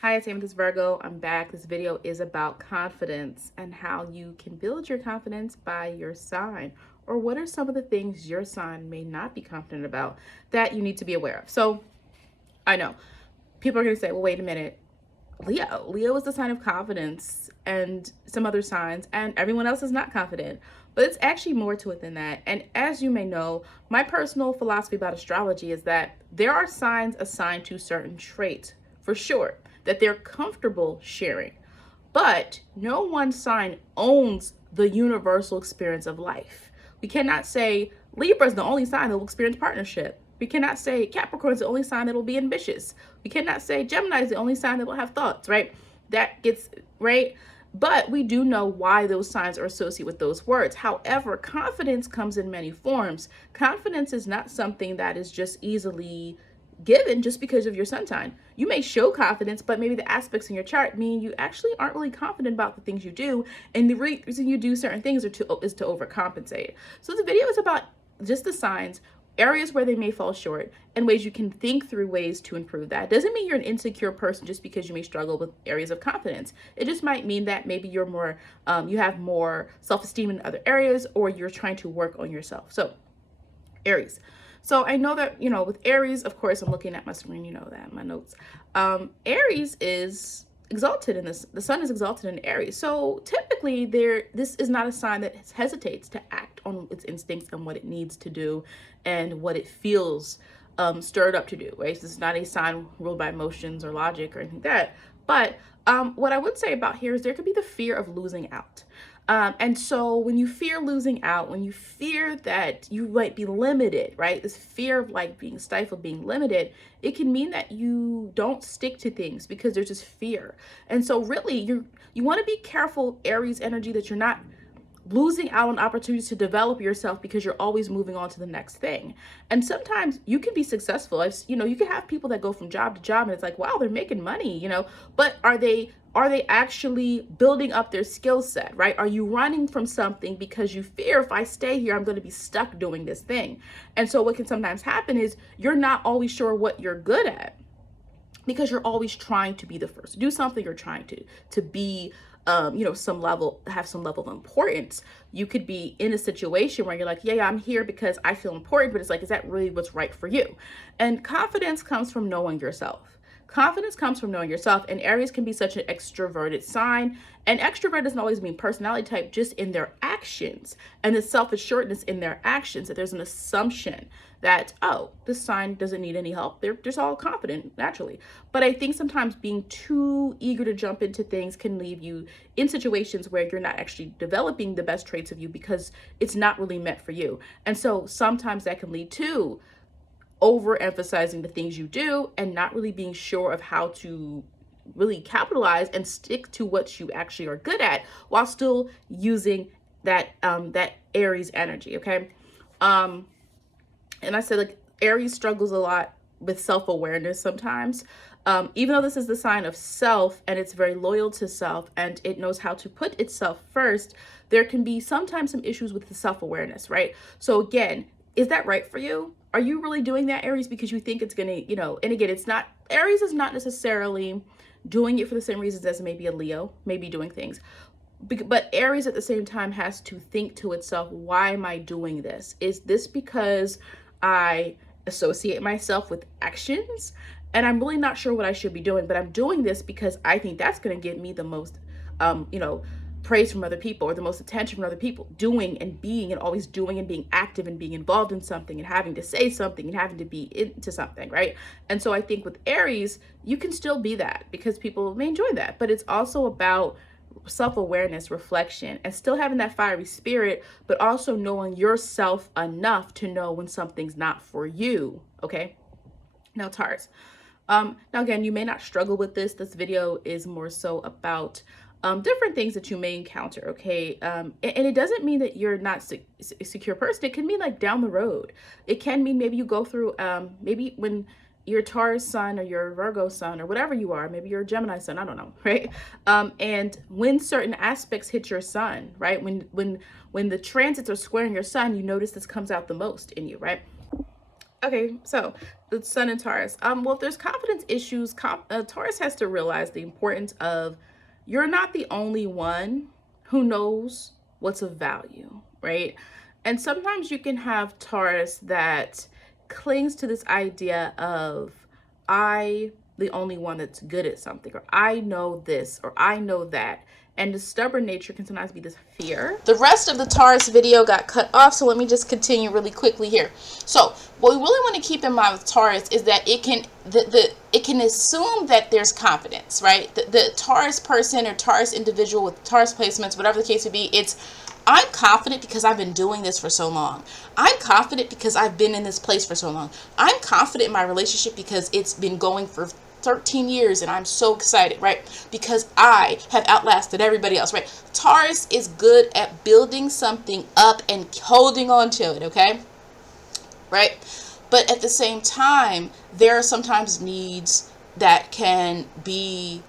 Hi, it's Amethyst Virgo. I'm back. This video is about confidence and how you can build your confidence by your sign, or what are some of the things your sign may not be confident about that you need to be aware of. So I know people are going to say, well, wait a minute. Leo is the sign of confidence and some other signs, and everyone else is not confident. But it's actually more to it than that. And as you may know, my personal philosophy about astrology is that there are signs assigned to certain traits for sure that they're comfortable sharing. But no one sign owns the universal experience of life. We cannot say Libra is the only sign that will experience partnership. We cannot say Capricorn is the only sign that will be ambitious. We cannot say Gemini is the only sign that will have thoughts, right? That gets, right? But we do know why those signs are associated with those words. However, confidence comes in many forms. Confidence is not something that is just easily given just because of your sun sign. You may show confidence, but maybe the aspects in your chart mean you actually aren't really confident about the things you do, and the reason you do certain things is to overcompensate. So the video is about just the signs, areas where they may fall short, and ways you can think through ways to improve that. Doesn't mean you're an insecure person just because you may struggle with areas of confidence. It just might mean that maybe you're more, you have more self-esteem in other areas, or you're trying to work on yourself. So Aries. So I know that, with Aries, of course, I'm looking at my screen, that, my notes. Aries is exalted in this. The sun is exalted in Aries. So typically this is not a sign that hesitates to act on its instincts and what it needs to do and what it feels stirred up to do, right? This is not a sign ruled by emotions or logic or anything like that. But what I would say about here is there could be the fear of losing out. And so when you fear losing out, when you fear that you might be limited, right? This fear of like being stifled, being limited, it can mean that you don't stick to things because there's this fear. And so really you want to be careful, Aries energy, that you're not losing out on opportunities to develop yourself because you're always moving on to the next thing. And sometimes you can be successful. You can have people that go from job to job and it's like, wow, they're making money, but are they actually building up their skill set, right? Are you running from something because you fear, if I stay here, I'm going to be stuck doing this thing? And so what can sometimes happen is you're not always sure what you're good at because you're always trying to be the first to do something. You're trying to be have some level of importance. You could be in a situation where you're like, yeah, I'm here because I feel important, but it's like, is that really what's right for you? And confidence comes from knowing yourself. Confidence comes from knowing yourself, and Aries can be such an extroverted sign. And extrovert doesn't always mean personality type, just in their actions and the self-assuredness in their actions, that there's an assumption that, oh, this sign doesn't need any help. They're just all confident naturally. But I think sometimes being too eager to jump into things can leave you in situations where you're not actually developing the best traits of you because it's not really meant for you. And so sometimes that can lead to overemphasizing the things you do and not really being sure of how to really capitalize and stick to what you actually are good at while still using that Aries energy. Okay. And I said, like, Aries struggles a lot with self-awareness sometimes. Even though this is the sign of self and it's very loyal to self and it knows how to put itself first, there can be sometimes some issues with the self-awareness, right? So again, is that right for you? Are you really doing that, Aries, because you think it's gonna, and again, it's not, Aries is not necessarily doing it for the same reasons as maybe a Leo may be doing things. But Aries at the same time has to think to itself, why am I doing this? Is this because I associate myself with actions and I'm really not sure what I should be doing, but I'm doing this because I think that's going to give me the most, praise from other people or the most attention from other people, doing and being and always doing and being active and being involved in something and having to say something and having to be into something, right? And so I think with Aries, you can still be that because people may enjoy that, but it's also about self-awareness, reflection, and still having that fiery spirit, but also knowing yourself enough to know when something's not for you. Okay. Now, Taurus. Now again, you may not struggle with this. This video is more so about different things that you may encounter. Okay. And it doesn't mean that you're not a secure person. It can mean like down the road. It can mean maybe you go through, maybe when your Taurus sun or your Virgo sun or whatever you are, maybe you're a Gemini sun, I don't know, right? And when certain aspects hit your sun, right? When the transits are squaring your sun, you notice this comes out the most in you, right? Okay, so the Sun in Taurus. Well, if there's confidence issues, Taurus has to realize the importance of you're not the only one who knows what's of value, right? And sometimes you can have Taurus that clings to this idea of I the only one that's good at something, or I know this, or I know that. And the stubborn nature can sometimes be this fear. The rest of the Taurus video got cut off, so let me just continue really quickly here. So what we really want to keep in mind with Taurus is that it can assume that there's confidence, right? The Taurus person or Taurus individual with Taurus placements, whatever the case would be, it's I'm confident because I've been doing this for so long. I'm confident because I've been in this place for so long. I'm confident in my relationship because it's been going for 13 years and I'm so excited, right? Because I have outlasted everybody else, right? Taurus is good at building something up and holding on to it, okay? Right? But at the same time, there are sometimes needs that can be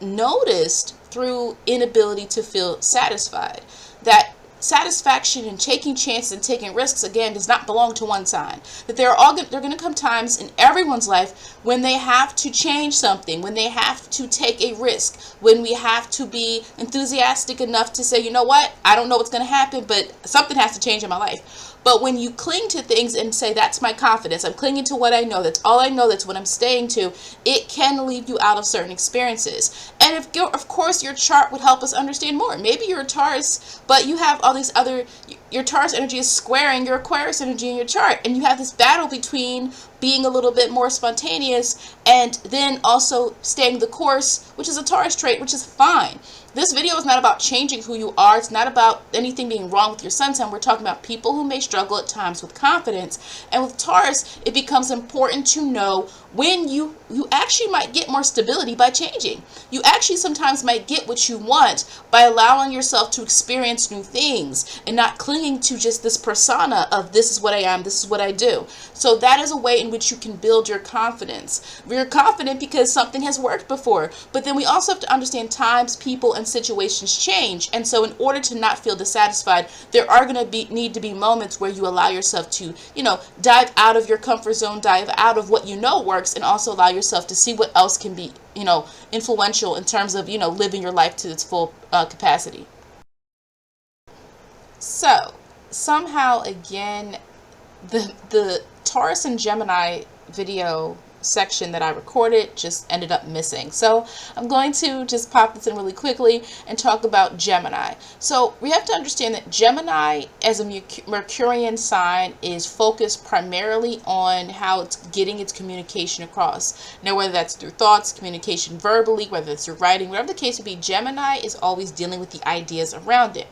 noticed through inability to feel satisfied. That satisfaction and taking chances and taking risks, again, does not belong to one side. That there are going to come times in everyone's life when they have to change something, when they have to take a risk, when we have to be enthusiastic enough to say, you know what, I don't know what's going to happen, but something has to change in my life. But when you cling to things and say, that's my confidence, I'm clinging to what I know, that's all I know, that's what I'm staying to, it can leave you out of certain experiences. And of course, your chart would help us understand more. Maybe you're a Taurus, but you have all these other, your Taurus energy is squaring your Aquarius energy in your chart. And you have this battle between being a little bit more spontaneous and then also staying the course, which is a Taurus trait, which is fine. This video is not about changing who you are. It's not about anything being wrong with your sun sign. We're talking about people who may struggle at times with confidence. And with Taurus, it becomes important to know when you actually might get more stability by changing. You actually sometimes might get what you want by allowing yourself to experience new things and not clinging to just this persona of this is what I am, this is what I do. So that is a way in which you can build your confidence. You're confident because something has worked before, but then we also have to understand times, people, and situations change. And so in order to not feel dissatisfied, there are going to need to be moments where you allow yourself to, dive out of your comfort zone, dive out of what you know works, and also allow yourself to see what else can be, influential in terms of, living your life to its full capacity. So somehow, again, the Taurus and Gemini video section that I recorded just ended up missing. So I'm going to just pop this in really quickly and talk about Gemini. So we have to understand that Gemini as a Mercurian sign is focused primarily on how it's getting its communication across. Now, whether that's through thoughts, communication verbally, whether it's through writing, whatever the case would be, Gemini is always dealing with the ideas around it.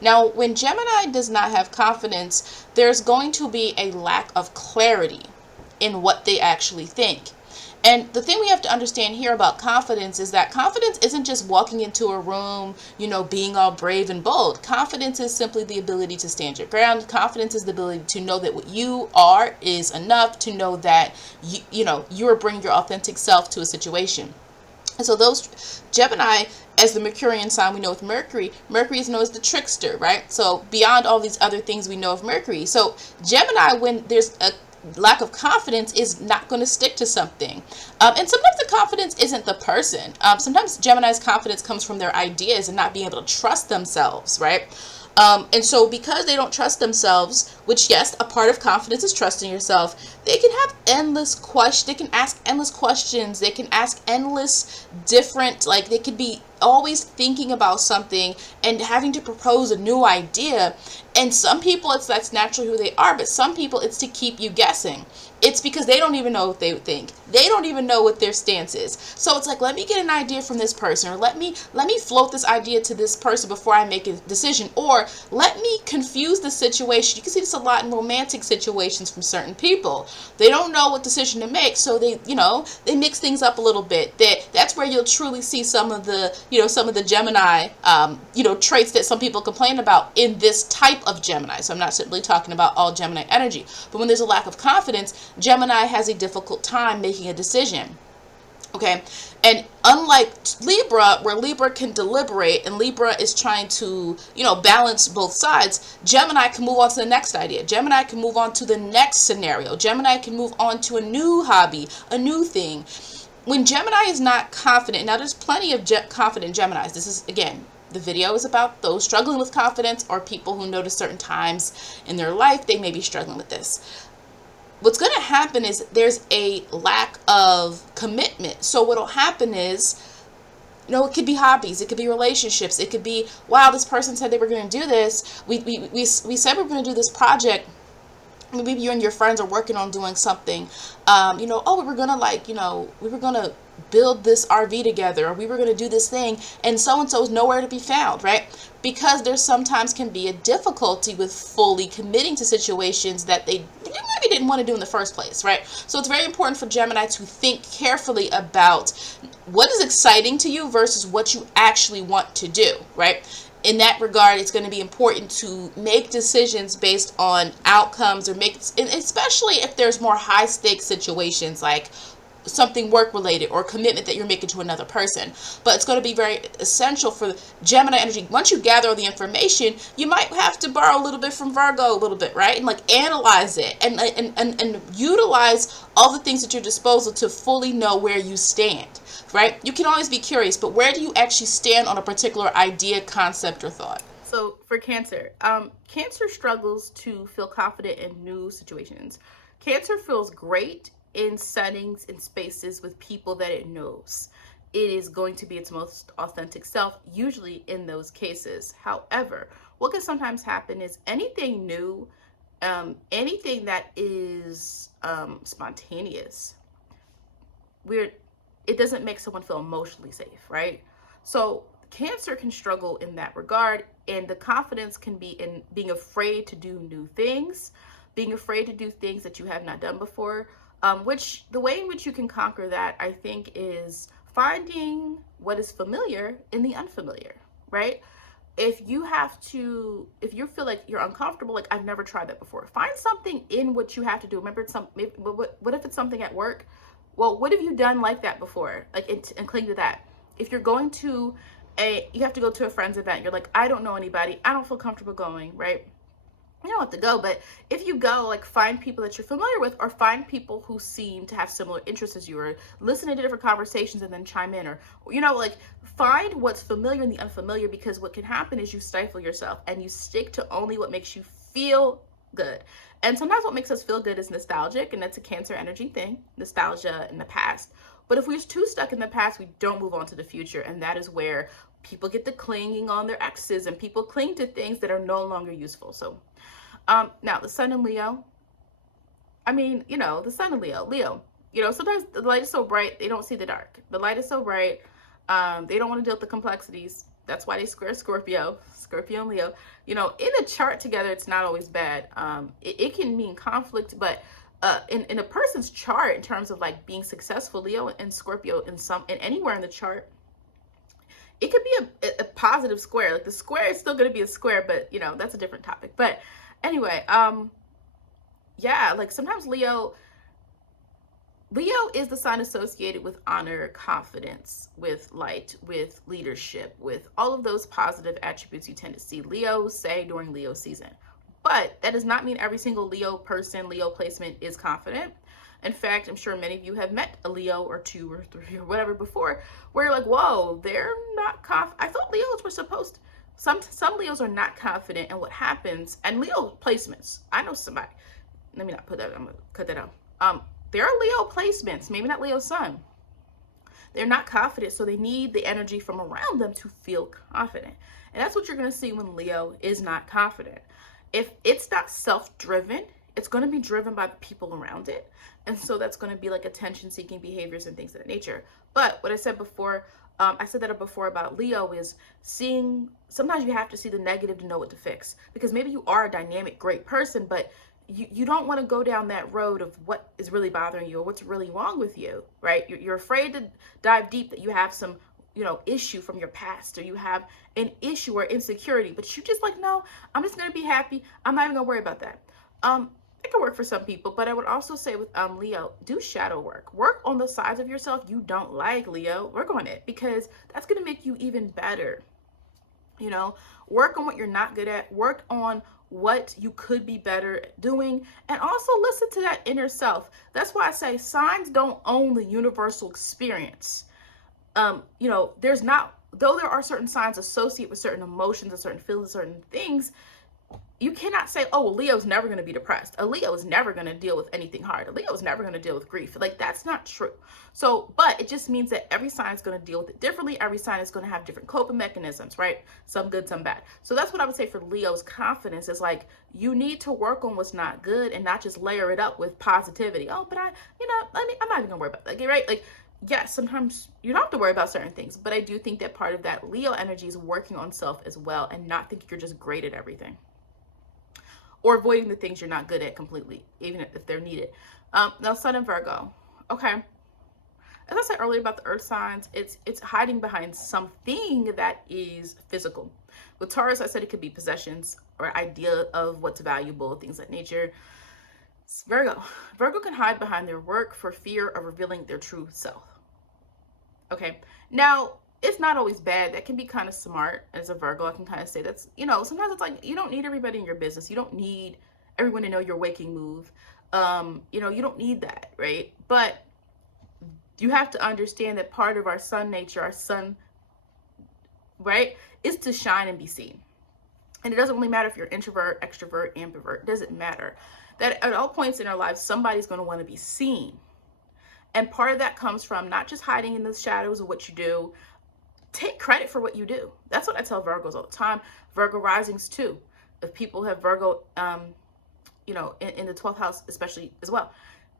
Now, when Gemini does not have confidence, there's going to be a lack of clarity in what they actually think. And the thing we have to understand here about confidence is that confidence isn't just walking into a room, being all brave and bold. Confidence is simply the ability to stand your ground. Confidence is the ability to know that what you are is enough, to know that you are bringing your authentic self to a situation. And so those Gemini, as the Mercurian sign we know with Mercury is known as the trickster, right? So beyond all these other things we know of Mercury. So Gemini, when there's a lack of confidence, is not going to stick to something. And sometimes the confidence isn't the person. Sometimes Gemini's confidence comes from their ideas and not being able to trust themselves, right? And so because they don't trust themselves, which, yes, a part of confidence is trusting yourself, they can have endless questions. They can ask endless questions. They can ask endless different, they could be always thinking about something and having to propose a new idea. And some people, that's naturally who they are, but some people it's to keep you guessing. It's because they don't even know what they think. They don't even know what their stance is. So it's let me get an idea from this person, or let me float this idea to this person before I make a decision, or let me confuse the situation. You can see this a lot in romantic situations from certain people. They don't know what decision to make, so they mix things up a little bit. That's where you'll truly see some of the Gemini, traits that some people complain about in this type of Gemini. So I'm not simply talking about all Gemini energy, but when there's a lack of confidence, Gemini has a difficult time making a decision. Okay. And unlike Libra, where Libra can deliberate and Libra is trying to, balance both sides, Gemini can move on to the next idea. Gemini can move on to the next scenario. Gemini can move on to a new hobby, a new thing. When Gemini is not confident, now there's plenty of confident Geminis. This is, again, the video is about those struggling with confidence or people who notice certain times in their life they may be struggling with this. What's going to happen is there's a lack of commitment. So what'll happen is, it could be hobbies, it could be relationships, it could be, wow, this person said they were going to do this. We said we were going to do this project. Maybe you and your friends are working on doing something. We were going to we were going to build this RV together, or we were going to do this thing, and so is nowhere to be found, right? Because there sometimes can be a difficulty with fully committing to situations that they maybe didn't want to do in the first place, right? So it's very important for Gemini to think carefully about what is exciting to you versus what you actually want to do, right? In that regard, it's going to be important to make decisions based on outcomes, and especially if there's more high stakes situations like something work related or commitment that you're making to another person. But it's going to be very essential for Gemini energy. Once you gather all the information, you might have to borrow a little bit from Virgo a little bit, right? And analyze it and utilize all the things at your disposal to fully know where you stand, right? You can always be curious, but where do you actually stand on a particular idea, concept, or thought? So for Cancer, Cancer struggles to feel confident in new situations. Cancer feels great in settings and spaces with people that it knows. It is going to be its most authentic self, usually in those cases. However, what can sometimes happen is anything new, anything that is spontaneous, it doesn't make someone feel emotionally safe, right? So Cancer can struggle in that regard, and the confidence can be in being afraid to do new things, being afraid to do things that you have not done before. Which the way in which you can conquer that, I think, is finding what is familiar in the unfamiliar, right? If you feel like you're uncomfortable, like I've never tried that before, find something in what you have to do. Remember, what if it's something at work? Well, what have you done like that before? And cling to that. If you're going to you have to go to a friend's event, you're like, I don't know anybody, I don't feel comfortable going, right? You don't have to go, but if you go, find people that you're familiar with, or find people who seem to have similar interests as you, or listen to different conversations and then chime in, or find what's familiar in the unfamiliar, because what can happen is you stifle yourself and you stick to only what makes you feel good. And sometimes what makes us feel good is nostalgic, and that's a Cancer energy thing, nostalgia in the past. But if we're too stuck in the past, we don't move on to the future, and that is where people get to clinging on their exes, and people cling to things that are no longer useful. So now the sun in Leo, the sun in Leo, sometimes the light is so bright, they don't see the dark. The light is so bright, they don't want to deal with the complexities. That's why they square Scorpio and Leo. In a chart together, it's not always bad. It can mean conflict, but in a person's chart, in terms of being successful, Leo and Scorpio in anywhere in the chart, it could be a positive square. The square is still going to be a square, but that's a different topic. But anyway, sometimes Leo is the sign associated with honor, confidence, with light, with leadership, with all of those positive attributes you tend to see Leo say during Leo season. But that does not mean every single Leo person, Leo placement is confident. In fact, I'm sure many of you have met a Leo or two or three or whatever before, where you're like, whoa, they're not confident. I thought Leos were supposed to. Some Leos are not confident, and what happens, and Leo placements, I know somebody, let me not put that, I'm going to cut that out. There are Leo placements, maybe not Leo sun. They're not confident, so they need the energy from around them to feel confident. And that's what you're going to see when Leo is not confident. If it's not self-driven, it's going to be driven by the people around it. And so that's going to be attention-seeking behaviors and things of that nature. But what I said before, I said that before about Leo, is sometimes you have to see the negative to know what to fix. Because maybe you are a dynamic, great person, but you don't want to go down that road of what is really bothering you or what's really wrong with you, right? You're afraid to dive deep, that you have some, issue from your past, or you have an issue or insecurity, but you just no, I'm just going to be happy. I'm not even going to worry about that. That It can work for some people, but I would also say with Leo, do shadow work. Work on the sides of yourself you don't like, Leo. Work on it, because that's going to make you even better. You know, work on what you're not good at. Work on what you could be better at doing, and also listen to that inner self. That's why I say signs don't own the universal experience. You know, there's not, though there are certain signs associated with certain emotions and certain feelings, certain things, you cannot say, oh, well, Leo's never going to be depressed. A Leo is never going to deal with anything hard. A Leo is never going to deal with grief. Like, that's not true. So, but it just means that every sign is going to deal with it differently. Every sign is going to have different coping mechanisms, right? Some good, some bad. So that's what I would say for Leo's confidence is like, you need to work on what's not good and not just layer it up with positivity. Oh, but I'm not even going to worry about that, right? Like, yes, sometimes you don't have to worry about certain things, but I do think that part of that Leo energy is working on self as well and not thinking you're just great at everything. Or avoiding the things you're not good at completely, even if they're needed. Now, Sun and Virgo. Okay. As I said earlier about the earth signs, it's hiding behind something that is physical. With Taurus, I said it could be possessions or idea of what's valuable, things like nature. Virgo. Virgo can hide behind their work for fear of revealing their true self. Okay. Now, it's not always bad. That can be kind of smart as a Virgo. I can kind of say that's, you know, sometimes it's like, you don't need everybody in your business. You don't need everyone to know your waking move. You know, you don't need that, right? But you have to understand that part of our sun nature, our sun, right, is to shine and be seen. And it doesn't really matter if you're introvert, extrovert, ambivert. It doesn't matter. That at all points in our lives, somebody's going to want to be seen. And part of that comes from not just hiding in the shadows of what you do. Take credit for what you do. That's what I tell Virgos all the time. Virgo risings too. If people have Virgo, you know, in the 12th house, especially as well,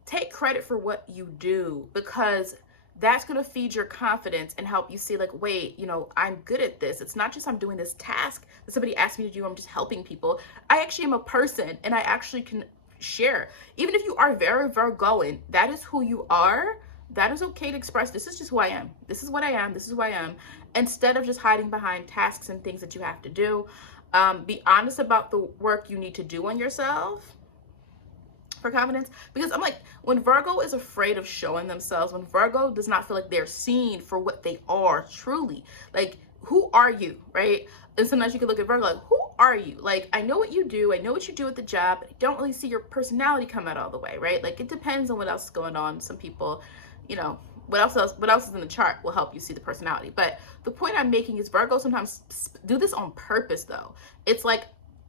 take credit for what you do, because that's going to feed your confidence and help you see like, wait, you know, I'm good at this. It's not just I'm doing this task that somebody asked me to do. I'm just helping people. I actually am a person and I actually can share. Even if you are very Virgoan, that is who you are. That is okay to express. This is just who I am. This is what I am. This is who I am. Instead of just hiding behind tasks and things that you have to do. Be honest about the work you need to do on yourself for confidence. Because I'm like, when Virgo is afraid of showing themselves, when Virgo does not feel like they're seen for what they are truly, like, who are you, right? And sometimes you can look at Virgo like, who are you? Like, I know what you do. I know what you do at the job. But I don't really see your personality come out all the way, right? Like, it depends on what else is going on. Some people, you know, what else is in the chart will help you see the personality. But the point I'm making is Virgo sometimes do this on purpose, though. It's like,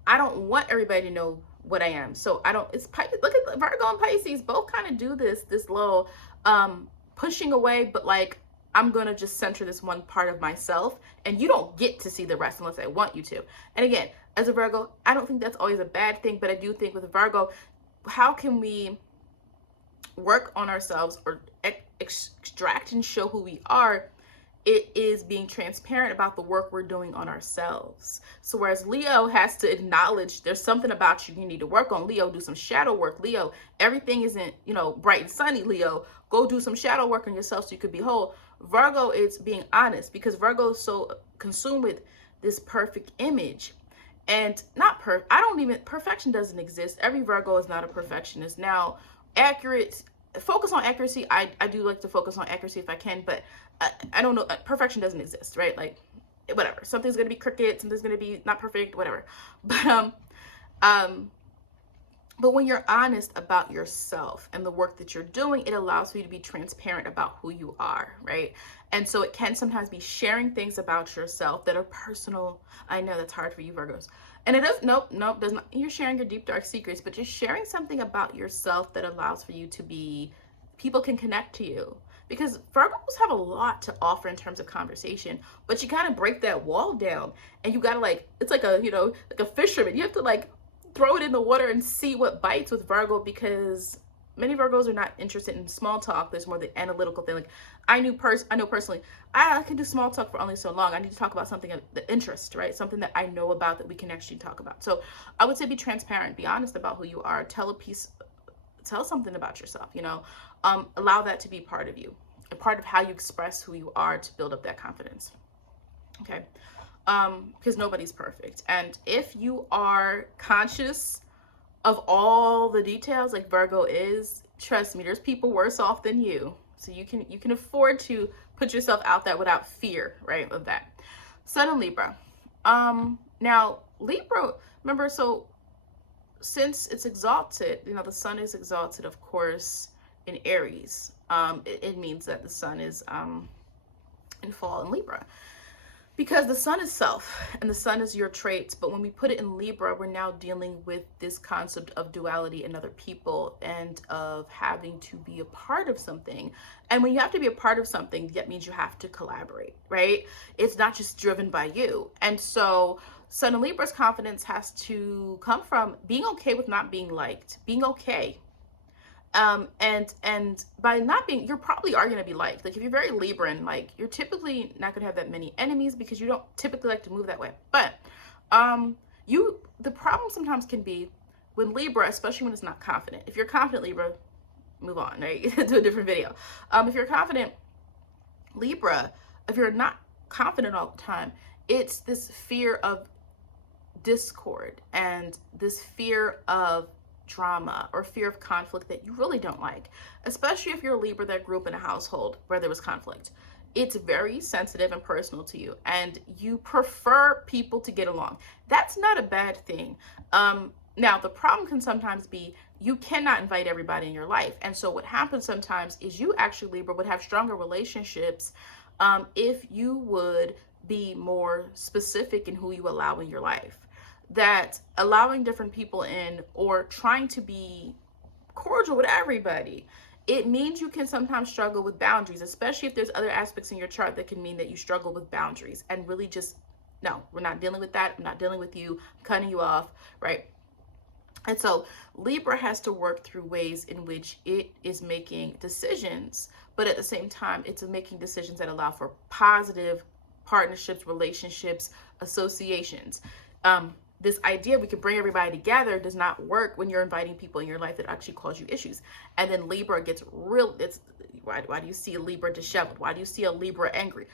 I don't want everybody to know what I am. So I don't, look at Virgo and Pisces, both kind of do this little pushing away, but like, I'm going to just center this one part of myself and you don't get to see the rest unless I want you to. And again, as a Virgo, I don't think that's always a bad thing, but I do think with a Virgo, how can we work on ourselves or extract and show who we are? It is being transparent about the work we're doing on ourselves. So whereas Leo has to acknowledge there's something about you need to work on. Leo, do some shadow work. Leo, everything isn't, you know, bright and sunny. Leo, go do some shadow work on yourself so you could be whole. Virgo is being honest, because Virgo is so consumed with this perfect image. And not perfection doesn't exist. Every Virgo is not a perfectionist. Now, focus on accuracy. I do like to focus on accuracy if I can, but I don't know, perfection doesn't exist, right? Like, whatever, something's gonna be crooked, something's gonna be not perfect, whatever. But when you're honest about yourself and the work that you're doing, it allows you to be transparent about who you are, right? And so it can sometimes be sharing things about yourself that are personal. I know that's hard for you Virgos. And it does, nope, does not. You're sharing your deep, dark secrets, but just sharing something about yourself that allows for you to be, people can connect to you. Because Virgos have a lot to offer in terms of conversation, but you gotta break that wall down, and you gotta, like, it's like a, you know, like a fisherman. You have to like throw it in the water and see what bites with Virgo, because many Virgos are not interested in small talk. There's more the analytical thing. Like, I know personally, I can do small talk for only so long. I need to talk about something of the interest, right? Something that I know about that we can actually talk about. So I would say be transparent, be honest about who you are, tell something about yourself, you know, allow that to be part of you, a part of how you express who you are to build up that confidence. Okay. Because nobody's perfect. And if you are conscious of all the details like Virgo is, trust me, there's people worse off than you. So you can afford to put yourself out there without fear, right, of that. Sun and Libra. Now Libra, remember, so since it's exalted, you know, the sun is exalted, of course, in Aries. It means that the sun is in fall in Libra, because the sun is self and the sun is your traits. But when we put it in Libra, we're now dealing with this concept of duality in other people and of having to be a part of something. And when you have to be a part of something, that means you have to collaborate, right? It's not just driven by you. And so Sun and Libra's confidence has to come from being okay with not being liked, being okay. And by not being, you're probably are going to be liked. Like if you're very Libran, like you're typically not going to have that many enemies because you don't typically like to move that way. But the problem sometimes can be when Libra, especially when it's not confident. If you're confident Libra, move on, right? Do a different video. If you're confident Libra, if you're not confident all the time, it's this fear of discord and this fear of drama or fear of conflict that you really don't like, especially if you're a Libra that grew up in a household where there was conflict. It's very sensitive and personal to you, and you prefer people to get along. That's not a bad thing. Now, the problem can sometimes be you cannot invite everybody in your life. And so what happens sometimes is you actually, Libra, would have stronger relationships if you would be more specific in who you allow in your life. That allowing different people in or trying to be cordial with everybody, it means you can sometimes struggle with boundaries, especially if there's other aspects in your chart that can mean that you struggle with boundaries and really just, no, we're not dealing with that. I'm not dealing with you, I'm cutting you off, right? And so Libra has to work through ways in which it is making decisions, but at the same time, it's making decisions that allow for positive partnerships, relationships, associations. This idea we could bring everybody together does not work when you're inviting people in your life that actually cause you issues. And then Libra gets real. Why do you see a Libra disheveled? Why do you see a Libra angry?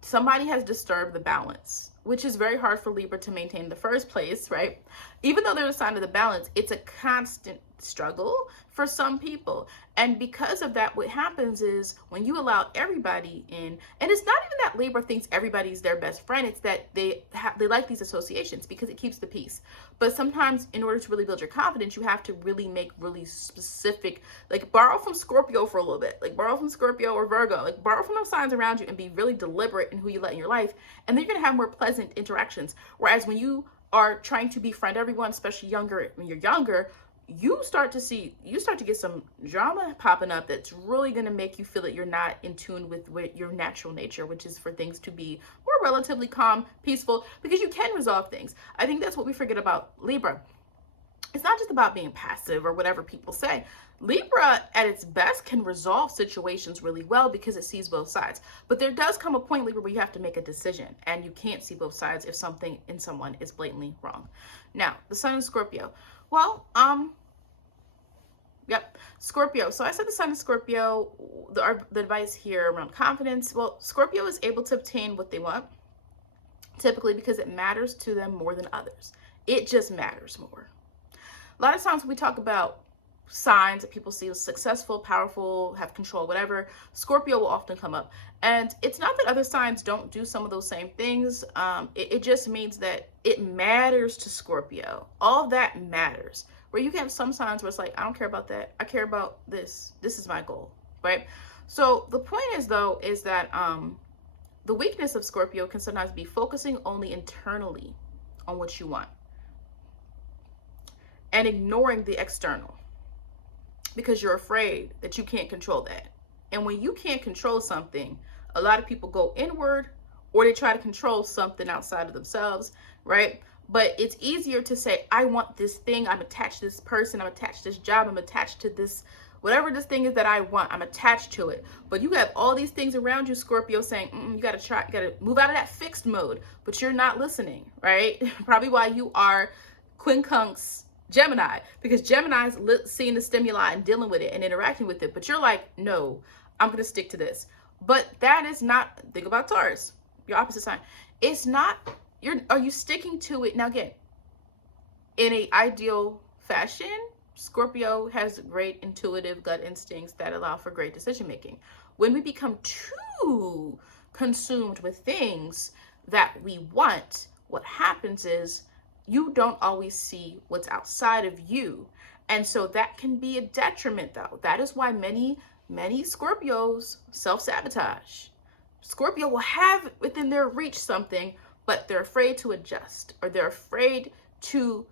Somebody has disturbed the balance, which is very hard for Libra to maintain in the first place, right? Even though there's a sign of the balance, it's a constant struggle for some people. And because of that, what happens is when you allow everybody in, and it's not even that Libra thinks everybody's their best friend, it's that they like these associations because it keeps the peace. But sometimes in order to really build your confidence, you have to really make really specific, like borrow from Scorpio for a little bit, like borrow from Scorpio or Virgo, like borrow from those signs around you and be really deliberate in who you let in your life. And then you're gonna have more pleasant interactions. Whereas when you are trying to befriend everyone, especially when you're younger, you start to get some drama popping up that's really going to make you feel that you're not in tune with your natural nature, which is for things to be more relatively calm, peaceful, because you can resolve things. I think that's what we forget about Libra. It's not just about being passive or whatever people say. Libra at its best can resolve situations really well because it sees both sides. But there does come a point, Libra, where you have to make a decision and you can't see both sides if something in someone is blatantly wrong. Now, the sun in Scorpio. Well, yep, Scorpio. So I said the sun in Scorpio, the advice here around confidence. Well, Scorpio is able to obtain what they want, typically because it matters to them more than others. It just matters more. A lot of times when we talk about signs that people see as successful, powerful, have control, whatever, Scorpio will often come up. And it's not that other signs don't do some of those same things. It just means that it matters to Scorpio. All that matters. Where you can have some signs where it's like, I don't care about that. I care about this. This is my goal, right? So the point is, though, is that the weakness of Scorpio can sometimes be focusing only internally on what you want and ignoring the external because you're afraid that you can't control that. And when you can't control something, a lot of people go inward or they try to control something outside of themselves, right? But it's easier to say, I want this thing, I'm attached to this person, I'm attached to this job, I'm attached to this, whatever this thing is that I want, I'm attached to it. But you have all these things around you, Scorpio, saying, you gotta move out of that fixed mode, but you're not listening, right? Probably why you are quincunx Gemini, because Gemini's seeing the stimuli and dealing with it and interacting with it. But you're like, no, I'm gonna stick to this. But that is not, think about Taurus, your opposite sign. It's not, are you sticking to it? Now again, in an ideal fashion, Scorpio has great intuitive gut instincts that allow for great decision making. When we become too consumed with things that we want, what happens is you don't always see what's outside of you. And so that can be a detriment, though. That is why many Scorpios self-sabotage. Scorpio will have within their reach something, but they're afraid to adjust, or they're afraid to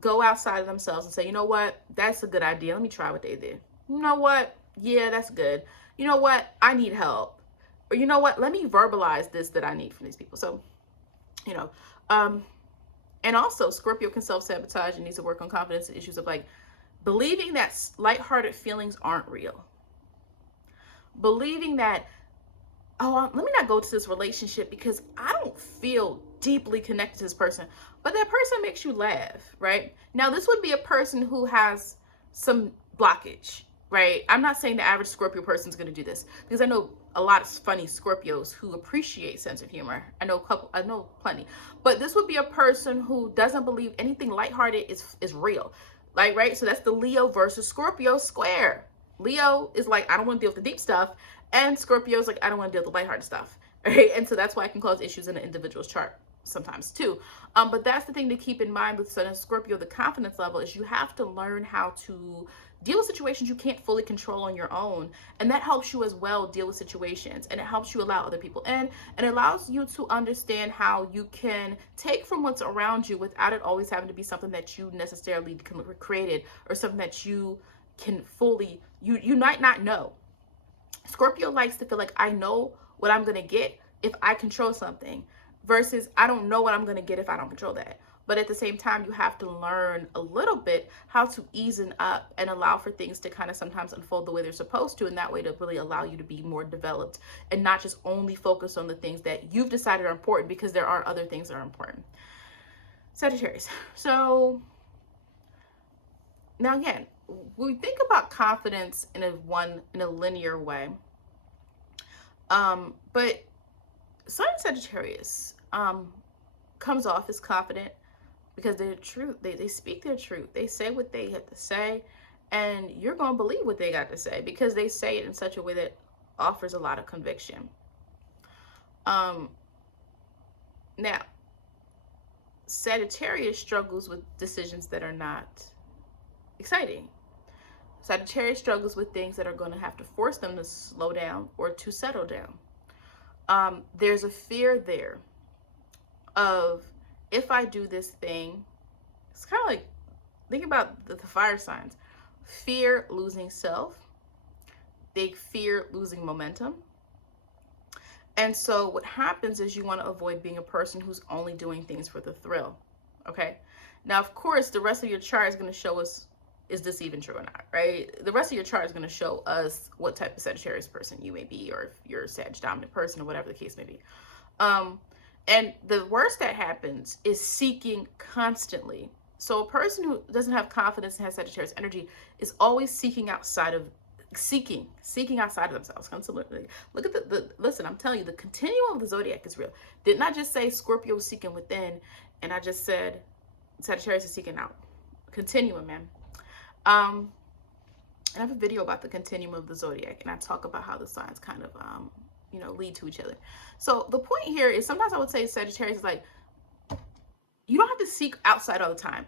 go outside of themselves and say, you know what, that's a good idea. Let me try what they did. You know what? Yeah, that's good. You know what? I need help. Or you know what? Let me verbalize this that I need from these people. So, you know, and also Scorpio can self-sabotage and needs to work on confidence and issues of like believing that lighthearted feelings aren't real. Believing that, oh, let me not go to this relationship because I don't feel deeply connected to this person, but that person makes you laugh, right? Now, this would be a person who has some blockage, right? I'm not saying the average Scorpio person is going to do this, because I know a lot of funny Scorpios who appreciate sense of humor. I know plenty, but this would be a person who doesn't believe anything lighthearted is real, like, right? So that's the Leo versus Scorpio square. Leo is like, I don't want to deal with the deep stuff, and Scorpio's like, I don't want to deal with the lighthearted stuff, right? And so that's why it can cause issues in an individual's chart sometimes too. But that's the thing to keep in mind with Sun and Scorpio. The confidence level is you have to learn how to deal with situations you can't fully control on your own, and that helps you as well deal with situations, and it helps you allow other people in, and it allows you to understand how you can take from what's around you without it always having to be something that you necessarily created, or something that you can fully, you might not know. Scorpio likes to feel like, I know what I'm going to get if I control something, versus I don't know what I'm going to get if I don't control that. But at the same time, you have to learn a little bit how to ease up and allow for things to kind of sometimes unfold the way they're supposed to, and that way to really allow you to be more developed and not just only focus on the things that you've decided are important, because there are other things that are important. Sagittarius. So now again, we think about confidence in a linear way, but Sun and Sagittarius comes off as confident because they're true. They speak their truth. They say what they have to say, and you're going to believe what they got to say because they say it in such a way that offers a lot of conviction. Now, Sagittarius struggles with decisions that are not exciting. Sagittarius struggles with things that are going to have to force them to slow down or to settle down. There's a fear there of, if I do this thing, it's kind of like, think about the fire signs. Fear losing self. They fear losing momentum. And so what happens is you want to avoid being a person who's only doing things for the thrill. Okay. Now, of course, the rest of your chart is going to show us, is this even true or not, right? The rest of your chart is going to show us what type of Sagittarius person you may be, or if you're a Sag dominant person, or whatever the case may be. And the worst that happens is seeking constantly. So a person who doesn't have confidence and has Sagittarius energy is always seeking outside of, seeking outside of themselves. Look at listen, I'm telling you, the continuum of the Zodiac is real. Didn't I just say Scorpio is seeking within, and I just said Sagittarius is seeking out? Continuum, man. And I have a video about the continuum of the Zodiac, and I talk about how the signs kind of, lead to each other. So the point here is, sometimes I would say Sagittarius is like, you don't have to seek outside all the time.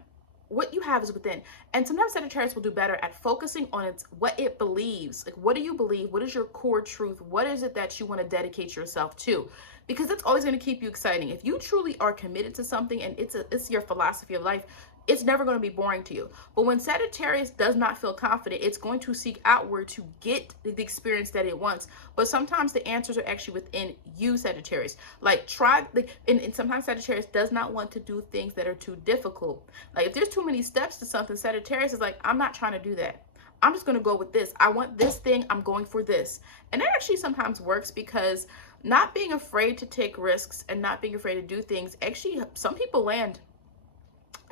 What you have is within. And sometimes Sagittarius will do better at focusing on what it believes. Like, what do you believe? What is your core truth? What is it that you want to dedicate yourself to? Because it's always going to keep you exciting. If you truly are committed to something and it's your philosophy of life, it's never going to be boring to you. But when Sagittarius does not feel confident, it's going to seek outward to get the experience that it wants. But sometimes the answers are actually within you, Sagittarius. Like, and sometimes Sagittarius does not want to do things that are too difficult. Like, if there's too many steps to something, Sagittarius is like, I'm not trying to do that. I'm just going to go with this. I want this thing. I'm going for this. And that actually sometimes works, because not being afraid to take risks and not being afraid to do things, actually, some people land.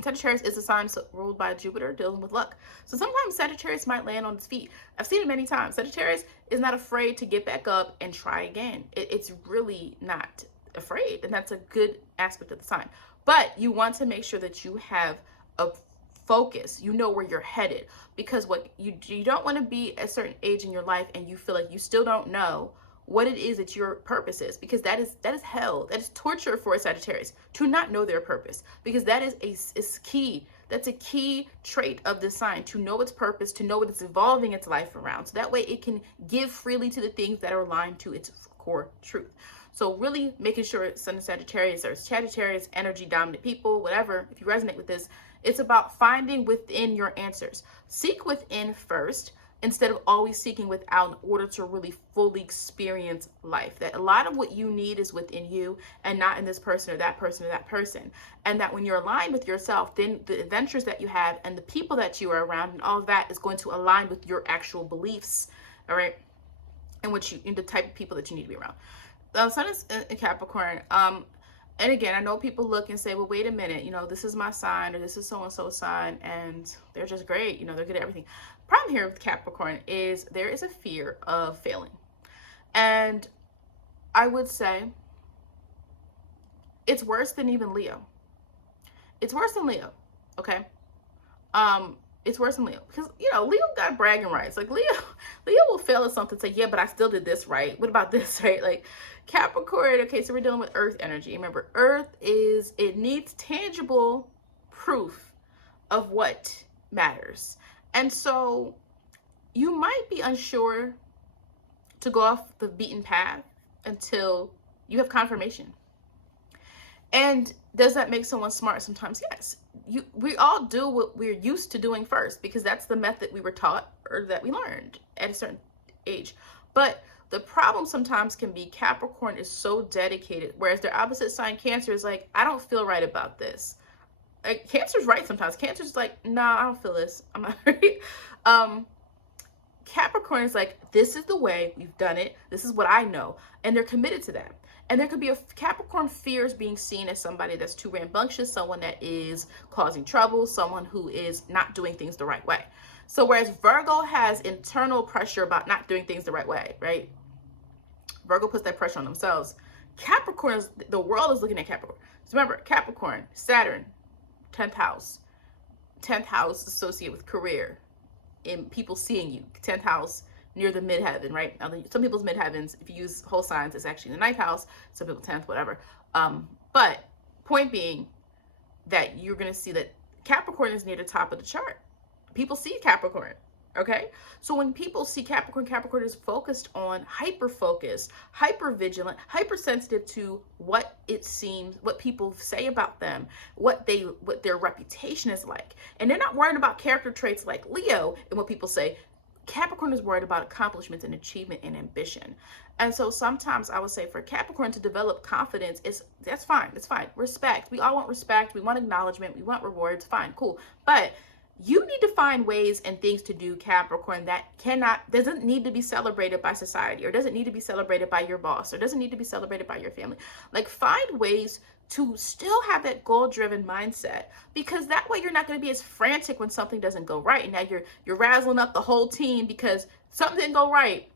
Sagittarius is a sign ruled by Jupiter, dealing with luck. So sometimes Sagittarius might land on its feet. I've seen it many times. Sagittarius is not afraid to get back up and try again. It's really not afraid, and that's a good aspect of the sign. But you want to make sure that you have a focus. You know where you're headed, because what you don't want to be at a certain age in your life and you feel like you still don't know what it is that your purpose is, because that is hell. That is torture for a Sagittarius to not know their purpose, because that is key. That's a key trait of this sign, to know its purpose, to know what it's evolving its life around. So that way it can give freely to the things that are aligned to its core truth. So really making sure Sun and Sagittarius or Sagittarius energy dominant people, whatever, if you resonate with this, it's about finding within your answers. Seek within first, instead of always seeking without, in order to really fully experience life. That a lot of what you need is within you and not in this person or that person or that person. And that when you're aligned with yourself, then the adventures that you have and the people that you are around and all of that is going to align with your actual beliefs, all right? And the type of people that you need to be around. Sun is in Capricorn. And again, I know people look and say, well, wait a minute, this is my sign, or this is so-and-so's sign, and they're just great, they're good at everything. Problem here with Capricorn is there is a fear of failing. And I would say it's worse than even Leo. It's worse than Leo, okay? It's worse than Leo, because Leo got bragging rights. Like Leo will fail at something, say, yeah, but I still did this right. What about this, right? Like Capricorn, okay, so we're dealing with earth energy. Remember, earth it needs tangible proof of what matters. And so you might be unsure to go off the beaten path until you have confirmation. And does that make someone smart? Sometimes, yes. We all do what we're used to doing first, because that's the method we were taught or that we learned at a certain age. But the problem sometimes can be Capricorn is so dedicated, whereas their opposite sign Cancer is like, I don't feel right about this. Like Cancer's right sometimes. Cancer's like, nah, I don't feel this. I'm not right. Capricorn is like, this is the way we've done it. This is what I know. And they're committed to that. And there could be Capricorn fears being seen as somebody that's too rambunctious, someone that is causing trouble, someone who is not doing things the right way. So whereas Virgo has internal pressure about not doing things the right way, right? Virgo puts that pressure on themselves. Capricorn the world is looking at Capricorn. So remember, Capricorn, Saturn, 10th house. 10th house associated with career and people seeing you. 10th house near the midheaven, right? Some people's midheavens, if you use whole signs, it's actually the 9th house. Some people 10th, whatever. But point being that you're going to see that Capricorn is near the top of the chart. People see Capricorn, okay? So when people see Capricorn, Capricorn is focused on, hyper-focused, hyper-vigilant, hypersensitive to what it seems, what people say about them, what their reputation is like. And they're not worried about character traits like Leo and what people say. Capricorn is worried about accomplishments and achievement and ambition. And so sometimes I would say for Capricorn to develop confidence, that's fine. It's fine. Respect. We all want respect. We want acknowledgement. We want rewards. Fine, cool. But you need to find ways and things to do, Capricorn, that doesn't need to be celebrated by society, or doesn't need to be celebrated by your boss, or doesn't need to be celebrated by your family. Like find ways to still have that goal-driven mindset, because that way you're not going to be as frantic when something doesn't go right. And now you're razzling up the whole team because something didn't go right.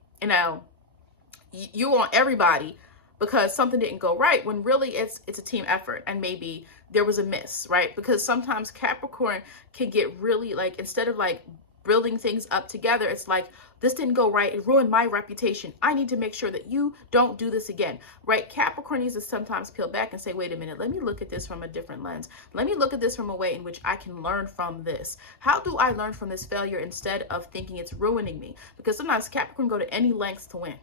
You want everybody because something didn't go right, when really it's a team effort and maybe there was a miss, right? Because sometimes Capricorn can get really like, instead of like building things up together, it's like, this didn't go right, it ruined my reputation, I need to make sure that you don't do this again, right? Capricorn needs to sometimes peel back and say, wait a minute, let me look at this from a different lens. Let me look at this from a way in which I can learn from this. How do I learn from this failure instead of thinking it's ruining me? Because sometimes Capricorn go to any lengths to win,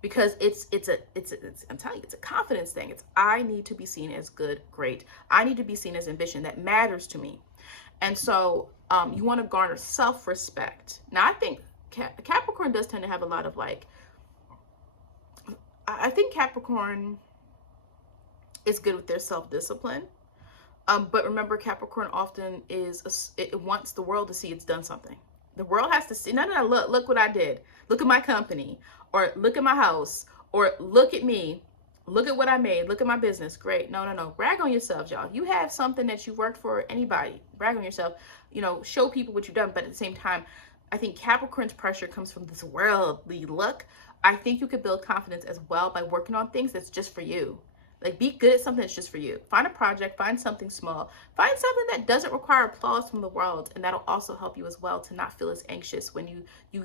because I'm telling you, it's a confidence thing. It's, I need to be seen as good, great. I need to be seen as ambition. That matters to me. And so you want to garner self-respect. Now, I think Capricorn does tend to have a lot of like, I think Capricorn is good with their self-discipline. But remember, Capricorn often it wants the world to see it's done something. The world has to see, no, look what I did. Look at my company, or look at my house, or look at me. Look at what I made. Look at my business. Great. No. Brag on yourself, y'all. You have something that you worked for, anybody. Brag on yourself. Show people what you've done. But at the same time, I think Capricorn's pressure comes from this worldly look. I think you could build confidence as well by working on things that's just for you. Like, be good at something that's just for you. Find a project, find something small, find something that doesn't require applause from the world, and that'll also help you as well to not feel as anxious when you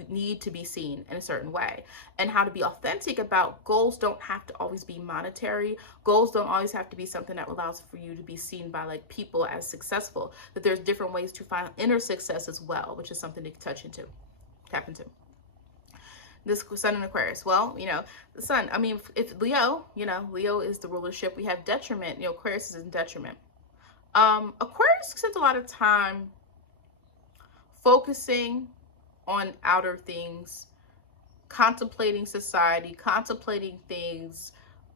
need to be seen in a certain way. And how to be authentic about goals don't have to always be monetary. Goals don't always have to be something that allows for you to be seen by like people as successful. That there's different ways to find inner success as well, which is something to tap into. This sun in Aquarius. Well, the sun, I mean, if Leo, Leo is the rulership. We have detriment, Aquarius is in detriment. Aquarius spends a lot of time focusing on outer things, contemplating society, contemplating things,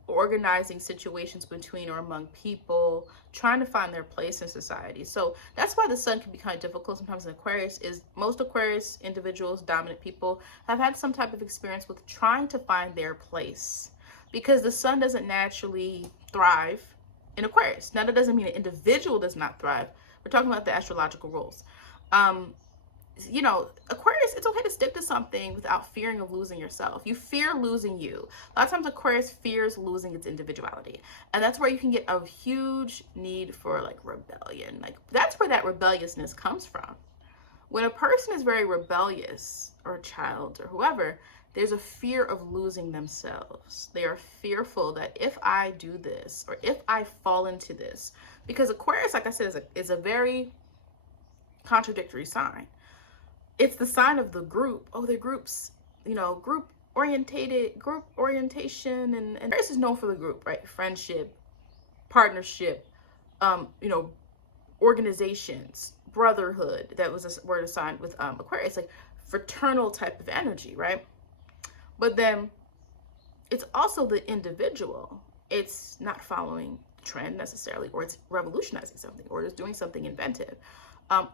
organizing situations between or among people, trying to find their place in society. So that's why the sun can be kind of difficult sometimes in Aquarius. Is most Aquarius individuals, dominant people, have had some type of experience with trying to find their place, because the sun doesn't naturally thrive in Aquarius. Now, that doesn't mean an individual does not thrive. We're talking about the astrological rules. Aquarius, it's okay to stick to something without fearing of losing yourself. You fear losing you. A lot of times Aquarius fears losing its individuality. And that's where you can get a huge need for like rebellion. Like, that's where that rebelliousness comes from. When a person is very rebellious, or a child or whoever, there's a fear of losing themselves. They are fearful that if I do this, or if I fall into this, because Aquarius, like I said, is a very contradictory sign. It's the sign of the group. Oh, they're groups, group orientation, and Aquarius is known for the group, right? Friendship, partnership, organizations, brotherhood. That was a word assigned with Aquarius, like fraternal type of energy, right? But then it's also the individual. It's not following the trend necessarily, or it's revolutionizing something, or it's doing something inventive. Or,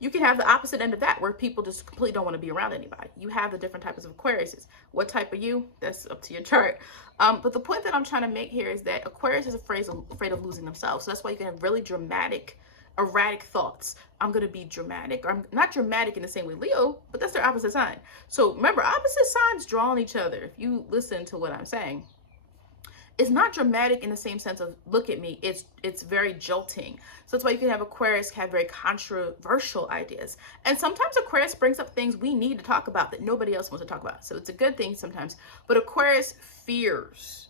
you can have the opposite end of that, where people just completely don't want to be around anybody. You have the different types of Aquariuses. What type are you? That's up to your chart. But the point that I'm trying to make here is that Aquarius is afraid of losing themselves. So that's why you can have really dramatic, erratic thoughts. I'm going to be dramatic. Or I'm not dramatic in the same way Leo, but that's their opposite sign. So remember, opposite signs draw on each other. If you listen to what I'm saying, it's not dramatic in the same sense of look at me. It's very jolting. So that's why you can have Aquarius have very controversial ideas. And sometimes Aquarius brings up things we need to talk about that nobody else wants to talk about. So it's a good thing sometimes. But Aquarius fears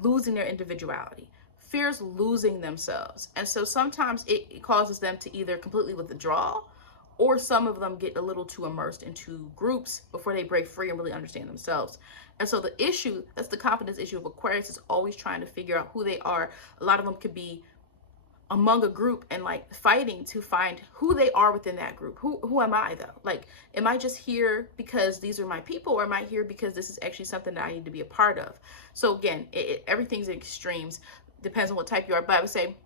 losing their individuality, fears losing themselves. And so sometimes it causes them to either completely withdraw, or some of them get a little too immersed into groups before they break free and really understand themselves. And so the issue, that's the confidence issue of Aquarius, is always trying to figure out who they are. A lot of them could be among a group and like fighting to find who they are within that group. Who am I though? Like, am I just here because these are my people, or am I here because this is actually something that I need to be a part of? So again, everything's in extremes. Depends on what type you are. But I would say,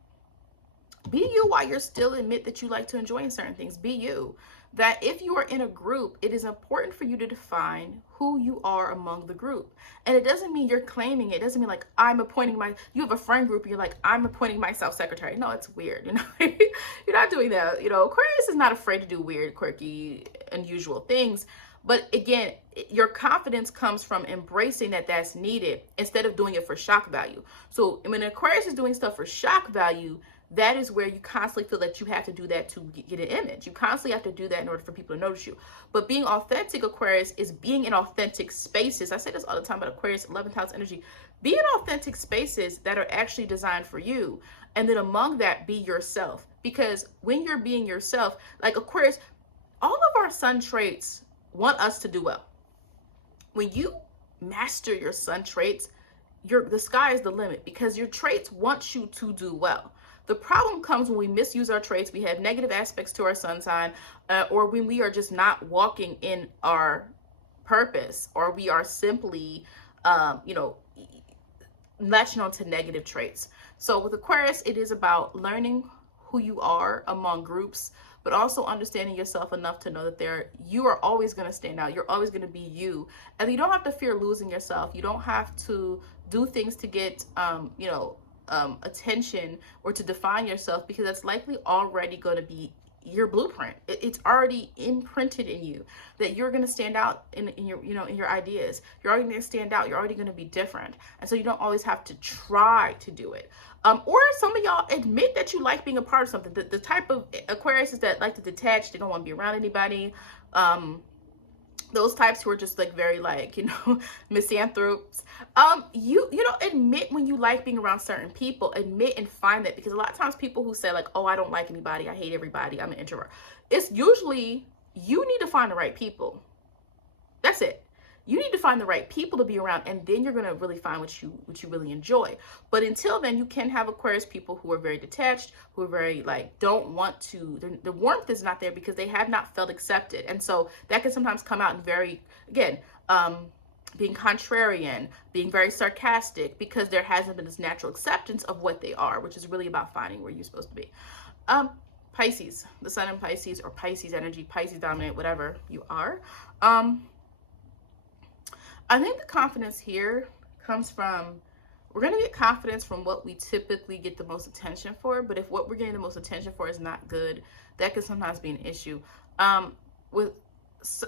be you while you're still admit that you like to enjoy certain things. Be you. That if you are in a group, it is important for you to define who you are among the group. And it doesn't mean you're claiming it. It doesn't mean like you have a friend group and you're like, I'm appointing myself secretary. No, it's weird. You're not doing that. Aquarius is not afraid to do weird, quirky, unusual things. But again, your confidence comes from embracing that that's needed instead of doing it for shock value. So when Aquarius is doing stuff for shock value, that is where you constantly feel that you have to do that to get an image. You constantly have to do that in order for people to notice you. But being authentic, Aquarius, is being in authentic spaces. I say this all the time about Aquarius, 11th house energy. Be in authentic spaces that are actually designed for you. And then among that, be yourself. Because when you're being yourself, like Aquarius, all of our sun traits want us to do well. When you master your sun traits, the sky is the limit, because your traits want you to do well. The problem comes when we misuse our traits, we have negative aspects to our sun sign, or when we are just not walking in our purpose, or we are simply, latching on to negative traits. So with Aquarius, it is about learning who you are among groups, but also understanding yourself enough to know that you are always going to stand out. You're always going to be you. And you don't have to fear losing yourself. You don't have to do things to get, attention or to define yourself, because that's likely already going to be your blueprint. It's already imprinted in you that you're going to stand out in your, you know, in your ideas. You're already going to stand out. You're already going to be different. And so you don't always have to try to do it. Or some of y'all admit that you like being a part of something. The type of Aquarius is that like to detach. They don't want to be around anybody. Those types who are just like very like, you know, misanthropes. You know, admit when you like being around certain people. Admit and find that, because a lot of times people who say like, oh, I don't like anybody, I hate everybody, I'm an introvert, it's usually you need to find the right people. That's it. You need to find the right people to be around, and then you're going to really find what you really enjoy. But until then, you can have Aquarius people who are very detached, who are very like don't want to, the warmth is not there because they have not felt accepted. And so that can sometimes come out in very, again, being contrarian, being very sarcastic, because there hasn't been this natural acceptance of what they are, which is really about finding where you're supposed to be. Pisces, the sun in Pisces, or Pisces energy, Pisces dominant, whatever you are. I think the confidence here comes from, we're going to get confidence from what we typically get the most attention for. But if what we're getting the most attention for is not good, that can sometimes be an issue. With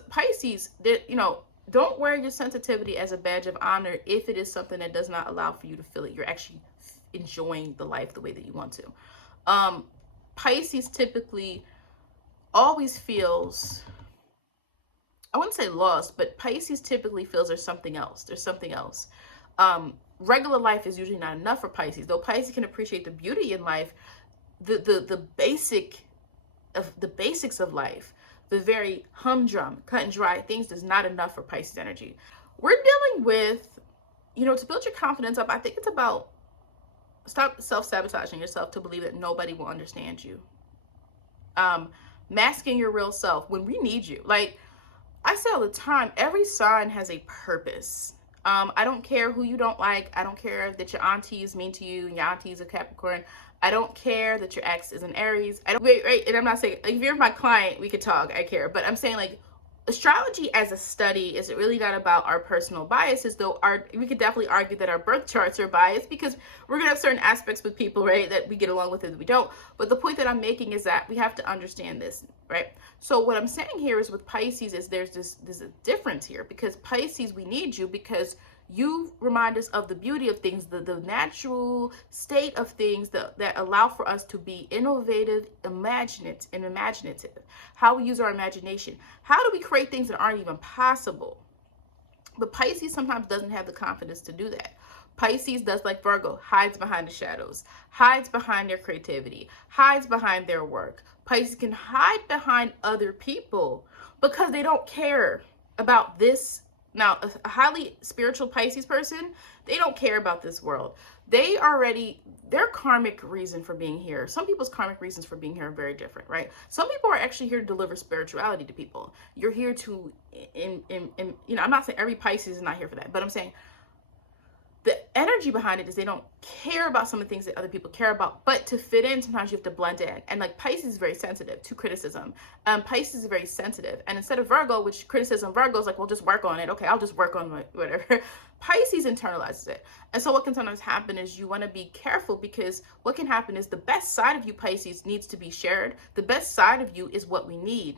Pisces, you know, don't wear your sensitivity as a badge of honor if it is something that does not allow for you to feel it. You're actually enjoying the life the way that you want to. Pisces typically always feels, I wouldn't say lost, but Pisces typically feels there's something else. There's something else. Regular life is usually not enough for Pisces. Though Pisces can appreciate the beauty in life, the basics of life, the very humdrum, cut and dry things is not enough for Pisces energy. We're dealing with, you know, to build your confidence up, I think it's about stop self-sabotaging yourself to believe that nobody will understand you. Masking your real self when we need you. Like, I say all the time, every sign has a purpose. I don't care who you don't like. I don't care that your auntie is mean to you and your auntie is a Capricorn. I don't care that your ex is an Aries. I don't, wait, and I'm not saying, like, if you're my client, we could talk, I care. But I'm saying, like, astrology as a study is really not about our personal biases, though we could definitely argue that our birth charts are biased, because we're going to have certain aspects with people, right, that we get along with and that we don't. But the point that I'm making is that we have to understand this, right? So what I'm saying here is with Pisces is there's a difference here, because Pisces, we need you because you remind us of the beauty of things, the natural state of things that allow for us to be innovative, imaginative. How we use our imagination. How do we create things that aren't even possible? But Pisces sometimes doesn't have the confidence to do that. Pisces does like Virgo, hides behind the shadows, hides behind their creativity, hides behind their work. Pisces can hide behind other people because they don't care about this. Now, a highly spiritual Pisces person, they don't care about this world. Their karmic reason for being here, some people's karmic reasons for being here are very different, right? Some people are actually here to deliver spirituality to people. You're here to, you know, I'm not saying every Pisces is not here for that, but I'm saying the energy behind it is they don't care about some of the things that other people care about, but to fit in, sometimes you have to blend in. And like Pisces is very sensitive to criticism. Pisces is very sensitive. And instead of Virgo, which criticism, Virgo is like, well, just work on it. Okay, I'll just work on whatever. Pisces internalizes it. And so what can sometimes happen is you want to be careful, because what can happen is the best side of you, Pisces, needs to be shared. The best side of you is what we need.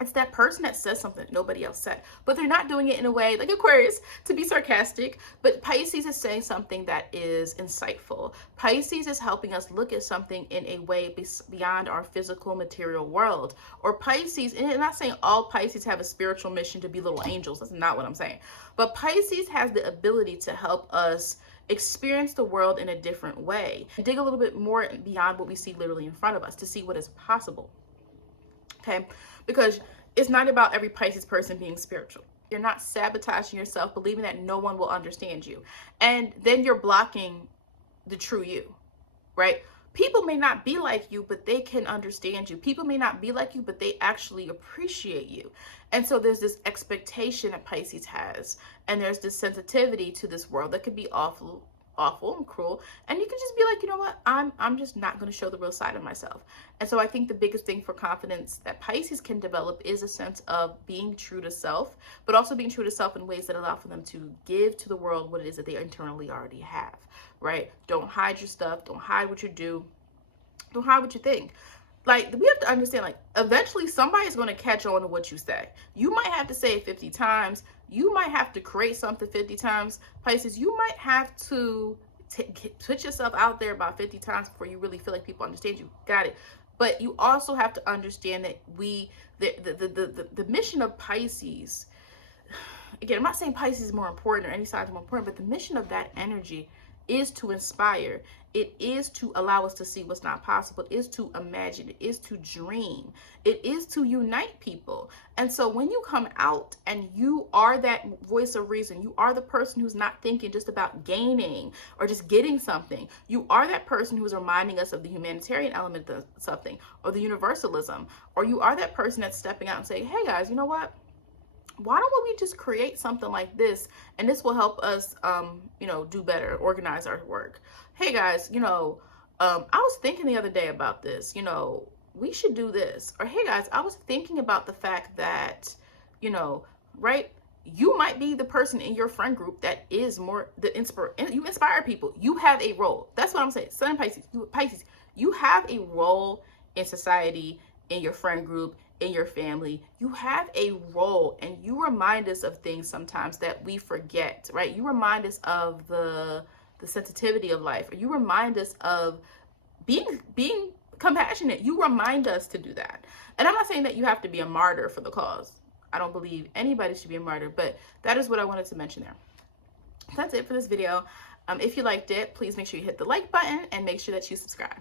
It's that person that says something that nobody else said, but they're not doing it in a way like Aquarius to be sarcastic. But Pisces is saying something that is insightful. Pisces is helping us look at something in a way beyond our physical material world. Or Pisces, and I'm not saying all Pisces have a spiritual mission to be little angels. That's not what I'm saying. But Pisces has the ability to help us experience the world in a different way, dig a little bit more beyond what we see literally in front of us to see what is possible. Okay, because it's not about every Pisces person being spiritual. You're not sabotaging yourself, believing that no one will understand you. And then you're blocking the true you, right? People may not be like you, but they can understand you. People may not be like you, but they actually appreciate you. And so there's this expectation that Pisces has, and there's this sensitivity to this world that could be awful and cruel, and you can just be like, you know what, I'm just not going to show the real side of myself. And so I think the biggest thing for confidence that Pisces can develop is a sense of being true to self, but also being true to self in ways that allow for them to give to the world what it is that they internally already have, right? Don't hide your stuff. Don't hide what you do. Don't hide what you think. like, we have to understand, like, eventually somebody's going to catch on to what you say. You might have to say it 50 times. You might have to create something 50 times. Pisces, you might have to put yourself out there about 50 times before you really feel like people understand you. Got it. But you also have to understand that the mission of Pisces, again, I'm not saying Pisces is more important or any sign is more important, but the mission of that energy is to inspire. It is to allow us to see what's not possible. It is to imagine. It is to dream. It is to unite people. And so when you come out and you are that voice of reason, you are the person who's not thinking just about gaining or just getting something. You are that person who's reminding us of the humanitarian element of something, or the universalism, or you are that person that's stepping out and saying, hey guys, you know what? Why don't we just create something like this, and this will help us do better, organize our work. Hey guys, I was thinking the other day about this, we should do this. Or hey guys, I was thinking about the fact that, right, you might be the person in your friend group that is more you inspire people. You have a role. That's what I'm saying. Sun Pisces, you have a role in society, in your friend group, in your family. You have a role, and you remind us of things sometimes that we forget, right? You remind us of the sensitivity of life, or you remind us of being compassionate. You remind us to do that. And I'm not saying that you have to be a martyr for the cause. I don't believe anybody should be a martyr, but that is what I wanted to mention there. That's it for this video. If you liked it, please make sure you hit the like button and make sure that you subscribe.